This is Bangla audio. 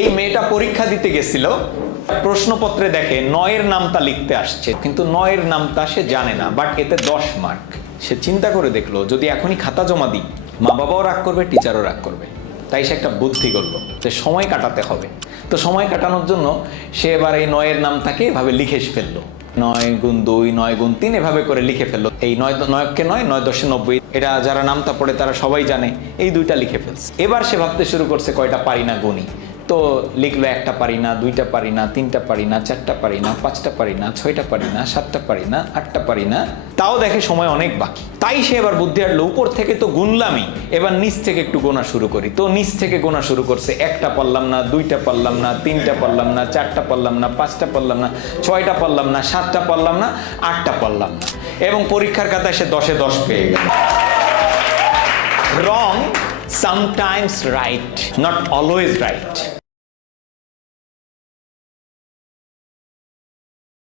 এই মেয়েটা পরীক্ষা দিতে গেছিল, প্রশ্নপত্রে দেখে 9-এর নামটা লিখতে আসছে, কিন্তু 9-এর নামটা সে জানে না, বাট এতে 10 মার্ক। সে চিন্তা করে দেখলো যদি এখনই খাতা জমা দিই, মা বাবাও রাগ করবে, টিচারও রাগ করবে। তাই সে একটা বুদ্ধি করলো যে সময় কাটাতে হবে। তো সময় কাটানোর জন্য সে এবার এই 9-এর নামটাকে এভাবে লিখে ফেললো, 9 গুণ 2, 9 গুণ 3 এভাবে করে লিখে ফেললো। এই 9-কে 9, 9-10 90, এটা যারা নামটা পড়ে তারা সবাই জানে। এই 2টা লিখে ফেলছে। এবার সে ভাবতে শুরু করছে কয়টা পারি না গুনি। তো লিখলো 1টা পারি না, 2টা পারি না, 3টা পারি না, 4টা পারি না, 5টা পারি না, 6টা পারি না, 7টা পারি না, 8টা পারি না। তাও দেখে সময় অনেক বাকি। তাই সে এবার বুদ্ধি হাঁটলো, উপর থেকে তো গুনলামই, এবার নিচ থেকে একটু গোনা শুরু করি। তো নিচ থেকে গোনা শুরু করছে, 1টা পারলাম না, 2টা পারলাম না, 3টা পারলাম না, 4টা পারলাম না, 5টা পারলাম না, 6টা পারলাম না, 7টা পারলাম না, 8টা পারলাম না। এবং পরীক্ষার খাতায় সে 10-এ 10 পেয়ে গেল। Wrong, sometimes right, not always right.